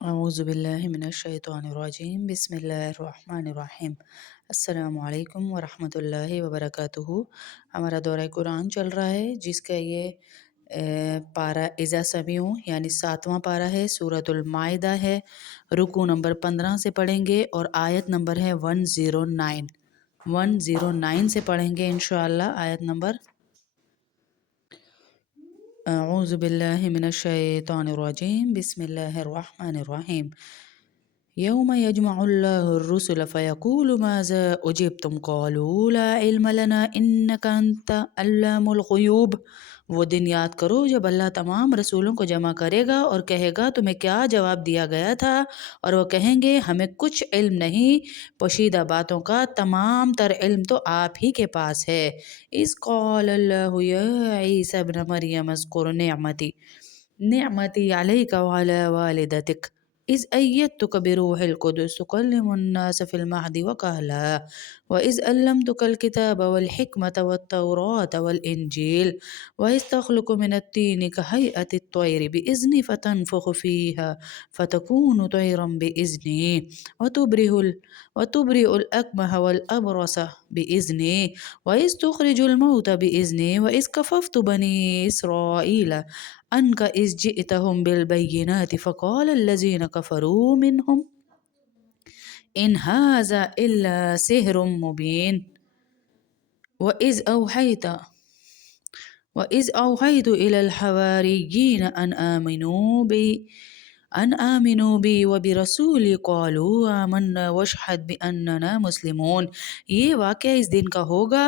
أعوذ بالله من الشیطان الرجیم بسم اللہ الرحمن الرحیم السلام علیکم ورحمۃ اللہ وبرکاتہ۔ ہمارا دورہ قرآن چل رہا ہے جس کا یہ پارہ اذا سمیعوا یعنی 7واں پارہ ہے، سورۃ المائدہ ہے۔ رکوع نمبر 15 سے پڑھیں گے اور آیت نمبر ہے 109 سے پڑھیں گے انشاءاللہ۔ آیت نمبر اعوذ باللہ من الشیطان الرجیم بسم اللہ الرحمن الرحیم یوم یجمع اللہ الرسل فیقول ماذا اجبتم قالوا لا علم لنا انک انت علام الغیوب۔ وہ دن یاد کرو جب اللہ تمام رسولوں کو جمع کرے گا اور کہے گا تمہیں کیا جواب دیا گیا تھا، اور وہ کہیں گے ہمیں کچھ علم نہیں، پوشیدہ باتوں کا تمام تر علم تو آپ ہی کے پاس ہے۔ اذ قال اللہ یا عیسی ابن مریم اذکر نعمتی علیک وعلی والدتک اذ ایدتک بروح القدس تکلم الناس فی المہد وکہلا واذ علمتک الکتاب والحکمت والتوراۃ والانجیل واذ تخلق من الطین کہیئۃ الطیر بإذنی فتنفخ فیہا فتکون طیرا بإذنی وتبرئ الأکمہ والأبرص بإذنی وإذ تخرج الموت بإذنی وإذ كففت بني إسرائيل عنك إذ جئتهم بالبينات فقال الذين كفروا منهم إن هذا إلا سحر مبين وإذ أوحيت إلى الحواريين أن آمنوا بي وبرسولي قالوا آمنا واشهد بأننا مسلمون۔ یہ واقعہ اس دن کا ہوگا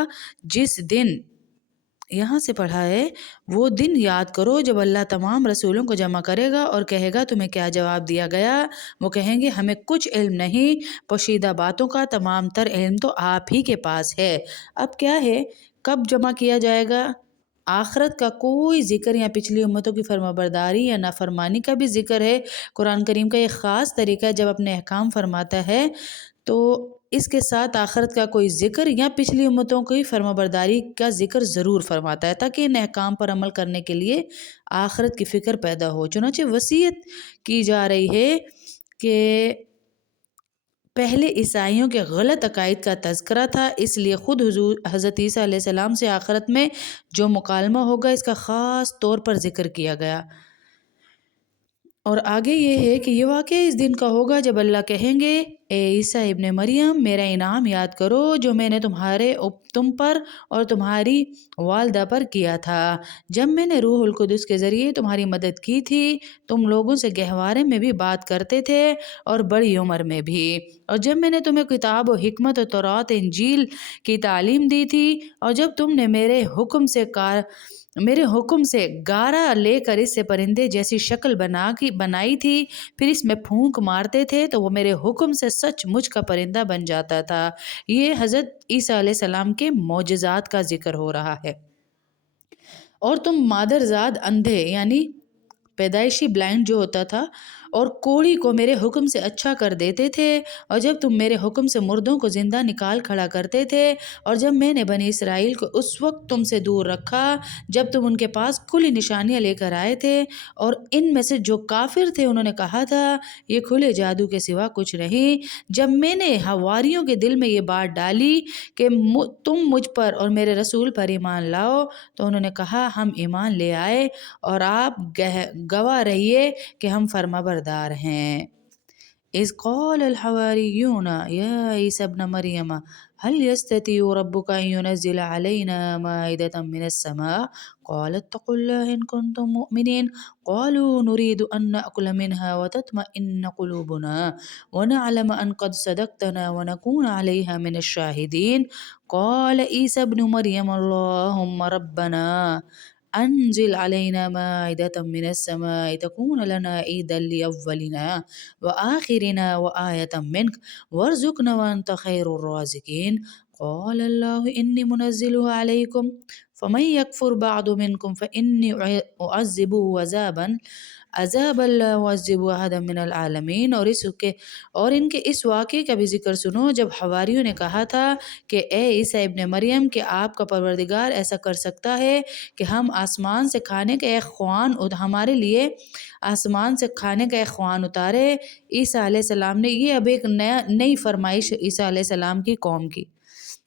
جس دن یہاں سے پڑھا ہے، وہ دن یاد کرو جب اللہ تمام رسولوں کو جمع کرے گا اور کہے گا تمہیں کیا جواب دیا گیا۔ وہ کہیں گے ہمیں کچھ علم نہیں، پوشیدہ باتوں کا تمام تر علم تو آپ ہی کے پاس ہے۔ اب کیا ہے، کب جمع کیا جائے گا؟ آخرت کا کوئی ذکر یا پچھلی امتوں کی فرمانبرداری یا نافرمانی کا بھی ذکر ہے۔ قرآن کریم کا ایک خاص طریقہ ہے، جب اپنے احکام فرماتا ہے تو اس کے ساتھ آخرت کا کوئی ذکر یا پچھلی امتوں کی فرمانبرداری کا ذکر ضرور فرماتا ہے، تاکہ ان احکام پر عمل کرنے کے لیے آخرت کی فکر پیدا ہو۔ چنانچہ وصیت کی جا رہی ہے کہ پہلے عیسائیوں کے غلط عقائد کا تذکرہ تھا، اس لیے خود حضرت عیسیٰ علیہ السلام سے آخرت میں جو مکالمہ ہوگا اس کا خاص طور پر ذکر کیا گیا۔ اور آگے یہ ہے کہ یہ واقعہ اس دن کا ہوگا جب اللہ کہیں گے اے عیسیٰ ابن مریم میرا انعام یاد کرو جو میں نے تم پر اور تمہاری والدہ پر کیا تھا، جب میں نے روح القدس کے ذریعے تمہاری مدد کی تھی، تم لوگوں سے گہوارے میں بھی بات کرتے تھے اور بڑی عمر میں بھی، اور جب میں نے تمہیں کتاب و حکمت و تورات انجیل کی تعلیم دی تھی، اور جب تم نے میرے حکم سے گارا لے کر اس سے پرندے جیسی شکل بنائی تھی، پھر اس میں پھونک مارتے تھے تو وہ میرے حکم سے سچ مچ کا پرندہ بن جاتا تھا۔ یہ حضرت عیسیٰ علیہ السلام کے معجزات کا ذکر ہو رہا ہے۔ اور تم مادرزاد اندھے یعنی پیدائشی بلائنڈ جو ہوتا تھا اور کوڑی کو میرے حکم سے اچھا کر دیتے تھے، اور جب تم میرے حکم سے مردوں کو زندہ نکال کھڑا کرتے تھے، اور جب میں نے بنی اسرائیل کو اس وقت تم سے دور رکھا جب تم ان کے پاس کھلی نشانیاں لے کر آئے تھے، اور ان میں سے جو کافر تھے انہوں نے کہا تھا یہ کھلے جادو کے سوا کچھ نہیں، جب میں نے حواریوں کے دل میں یہ بات ڈالی کہ تم مجھ پر اور میرے رسول پر ایمان لاؤ، تو انہوں نے کہا ہم ایمان لے آئے اور آپ گواہ رہیے کہ ہم فرمانبردار ہیں۔ اذ قال الحواریون یا عیسی ابن مریم هل يستطيع ربك أن ينزل علينا مائدة من السماء قال اتقوا الله إن كنتم مؤمنين قالوا نريد أن نأكل منها وتطمئن قلوبنا ونعلم أن قد صدقتنا ونكون عليها من الشاهدين قال عيسى ابن مريم اللهم ربنا أنزل علينا مائدة من السماء تكون لنا عيدا لأولنا وآخرنا وآية منك وارزقنا وأنت خير الرازقين قال الله إني منزلها عليكم فمن يكفر بعد منكم فإني أعذبه عذابا عذاب اللہ وعذب احد من العالمین، اور ان کے اس واقعے کا بھی ذکر سنو جب حواریوں نے کہا تھا کہ اے عیسیٰ ابن مریم کہ آپ کا پروردگار ایسا کر سکتا ہے کہ ہم آسمان سے کھانے کا ایک خوان ہمارے لیے آسمان سے کھانے کا ایک خوان اتارے۔ عیسیٰ علیہ السلام نے یہ اب ایک نئی فرمائش عیسیٰ علیہ السلام کی قوم کی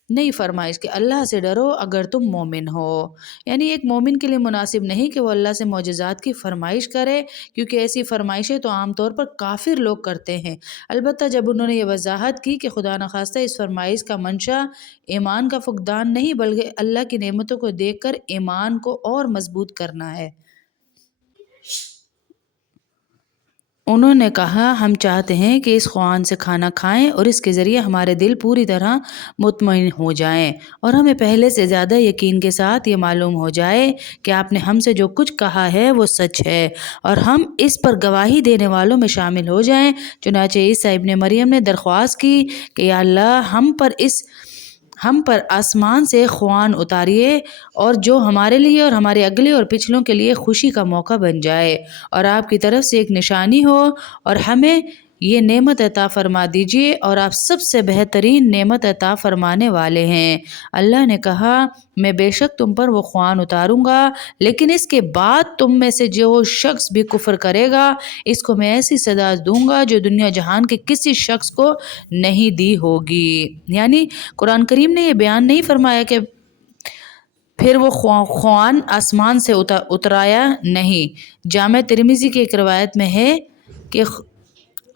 نئی فرمائش کہ اللہ سے ڈرو اگر تم مومن ہو، یعنی ایک مومن کے لیے مناسب نہیں کہ وہ اللہ سے معجزات کی فرمائش کرے، کیونکہ ایسی فرمائشیں تو عام طور پر کافر لوگ کرتے ہیں۔ البتہ جب انہوں نے یہ وضاحت کی کہ خدا نخواستہ اس فرمائش کا منشا ایمان کا فقدان نہیں بلکہ اللہ کی نعمتوں کو دیکھ کر ایمان کو اور مضبوط کرنا ہے، انہوں نے کہا ہم چاہتے ہیں کہ اس خوان سے کھانا کھائیں اور اس کے ذریعے ہمارے دل پوری طرح مطمئن ہو جائیں اور ہمیں پہلے سے زیادہ یقین کے ساتھ یہ معلوم ہو جائے کہ آپ نے ہم سے جو کچھ کہا ہے وہ سچ ہے اور ہم اس پر گواہی دینے والوں میں شامل ہو جائیں۔ چنانچہ عیسیٰ ابن مریم نے درخواست کی کہ یا اللہ ہم پر آسمان سے خوان اتاریے اور جو ہمارے لیے اور ہمارے اگلے اور پچھلوں کے لیے خوشی کا موقع بن جائے اور آپ کی طرف سے ایک نشانی ہو اور ہمیں یہ نعمت عطا فرما دیجیے اور آپ سب سے بہترین نعمت عطا فرمانے والے ہیں۔ اللہ نے کہا میں بے شک تم پر وہ خوان اتاروں گا، لیکن اس کے بعد تم میں سے جو شخص بھی کفر کرے گا اس کو میں ایسی سزا دوں گا جو دنیا جہان کے کسی شخص کو نہیں دی ہوگی۔ یعنی قرآن کریم نے یہ بیان نہیں فرمایا کہ پھر وہ خوان آسمان سے اترایا نہیں۔ جامع ترمذی کی ایک روایت میں ہے کہ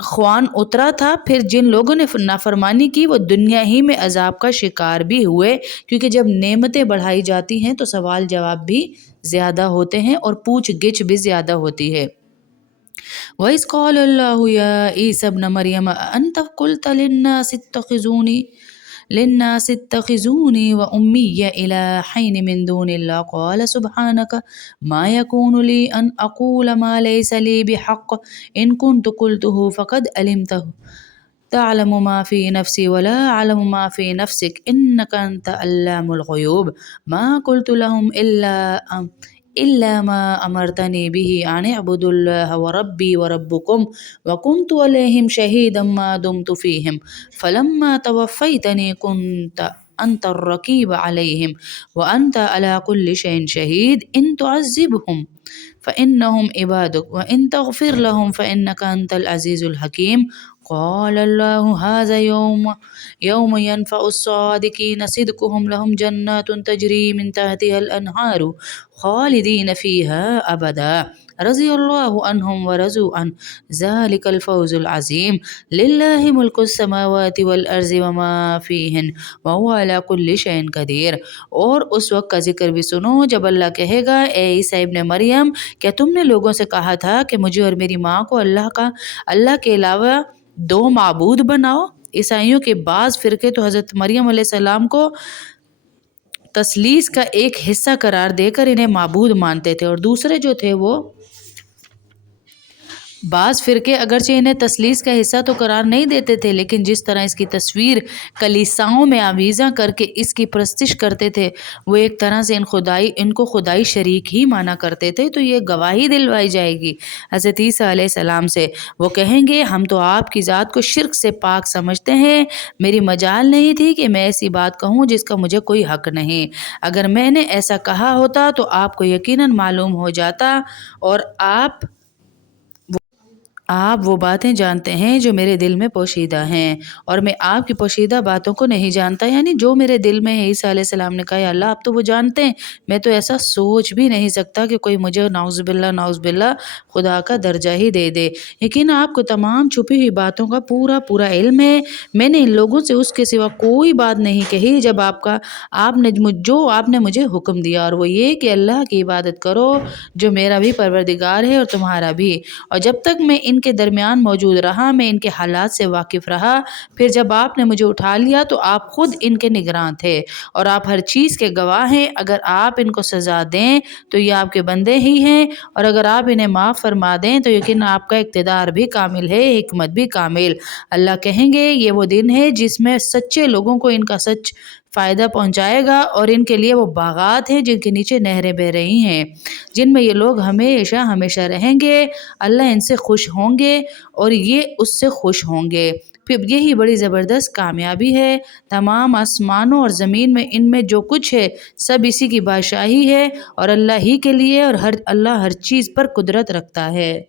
خوان اترا تھا، پھر جن لوگوں نے نافرمانی کی وہ دنیا ہی میں عذاب کا شکار بھی ہوئے، کیونکہ جب نعمتیں بڑھائی جاتی ہیں تو سوال جواب بھی زیادہ ہوتے ہیں اور پوچھ گچھ بھی زیادہ ہوتی ہے۔ وَإِذْ قَالَ اللَّهُ يَا عِيسَى ابْنَ مَرْيَمَ أَأَنْتَ قُلْتَ للناس اتخذوني وأمي إلهين من دون الله قال سبحانك ما يكون لي أن أقول ما ليس لي بحق إن كنت قلته فقد علمته تعلم ما في نفسي ولا أعلم ما في نفسك إنك أنت علام الغيوب ما قلت لهم إلا ما أمرتني به أن اعبدوا الله وربي وربكم وكنت عليهم شهيدا ما دمت فيهم فلما توفيتني كنت أنت الرقيب عليهم وأنت على كل شيء شهيد إن تعذبهم فإنهم عبادك وإن تغفر لهم فإنك أنت العزيز الحكيم قال الله هذا يوم ينفع الصادقين صدقهم لهم جنات تجري من تحتها الأنهار خالدين فيها أبدا رضي الله عنهم ورضوا عنه ذلك الفوز العظيم لله ملك السماوات والأرض وما فيهن وهو على كل شيء قدير۔ اور اس وقت کا ذکر بھی سنو جب اللہ کہے گا اے عیسیٰ ابن مریم کیا تم نے لوگوں سے کہا تھا کہ مجھے اور میری ماں کو اللہ کے علاوہ دو معبود بناؤ؟ عیسائیوں کے بعض فرقے تو حضرت مریم علیہ السلام کو تثلیث کا ایک حصہ قرار دے کر انہیں معبود مانتے تھے، اور دوسرے جو تھے وہ بعض فرقے اگرچہ انہیں تثلیث کا حصہ تو قرار نہیں دیتے تھے لیکن جس طرح اس کی تصویر کلیساؤں میں آویزاں کر کے اس کی پرستش کرتے تھے وہ ایک طرح سے ان کو خدائی شریک ہی مانا کرتے تھے، تو یہ گواہی دلوائی جائے گی حضرت عیسیٰ علیہ السلام سے۔ وہ کہیں گے ہم تو آپ کی ذات کو شرک سے پاک سمجھتے ہیں، میری مجال نہیں تھی کہ میں ایسی بات کہوں جس کا مجھے کوئی حق نہیں، اگر میں نے ایسا کہا ہوتا تو آپ کو یقیناً معلوم ہو جاتا اور آپ وہ باتیں جانتے ہیں جو میرے دل میں پوشیدہ ہیں اور میں آپ کی پوشیدہ باتوں کو نہیں جانتا، یعنی جو میرے دل میں ہے۔ عیسیٰ علیہ السلام نے کہا یا اللہ آپ تو وہ جانتے ہیں، میں تو ایسا سوچ بھی نہیں سکتا کہ کوئی مجھے نعوذ باللہ خدا کا درجہ ہی دے دے، لیکن آپ کو تمام چھپی ہوئی باتوں کا پورا علم ہے، میں نے ان لوگوں سے اس کے سوا کوئی بات نہیں کہی جب آپ نے مجھے حکم دیا، اور وہ یہ کہ اللہ کی عبادت کرو جو میرا بھی پروردگار ہے اور تمہارا بھی، اور جب تک میں ان کے درمیان موجود رہا میں ان کے حالات سے واقف رہا، پھر جب آپ نے مجھے اٹھا لیا تو آپ خود ان کے نگراں تھے اور آپ ہر چیز کے گواہ ہیں، اگر آپ ان کو سزا دیں تو یہ آپ کے بندے ہی ہیں اور اگر آپ انہیں معاف فرما دیں تو یقیناً آپ کا اقتدار بھی کامل ہے، حکمت بھی کامل۔ اللہ کہیں گے یہ وہ دن ہے جس میں سچے لوگوں کو ان کا سچ فائدہ پہنچائے گا، اور ان کے لیے وہ باغات ہیں جن کے نیچے نہریں بہ رہی ہیں، جن میں یہ لوگ ہمیشہ ہمیشہ رہیں گے۔ اللہ ان سے خوش ہوں گے اور یہ اس سے خوش ہوں گے۔ پھر یہی بڑی زبردست کامیابی ہے۔ تمام آسمانوں اور زمین میں ان میں جو کچھ ہے سب اسی کی بادشاہی ہے، اور اللہ ہی کے لیے، اور اللہ ہر چیز پر قدرت رکھتا ہے۔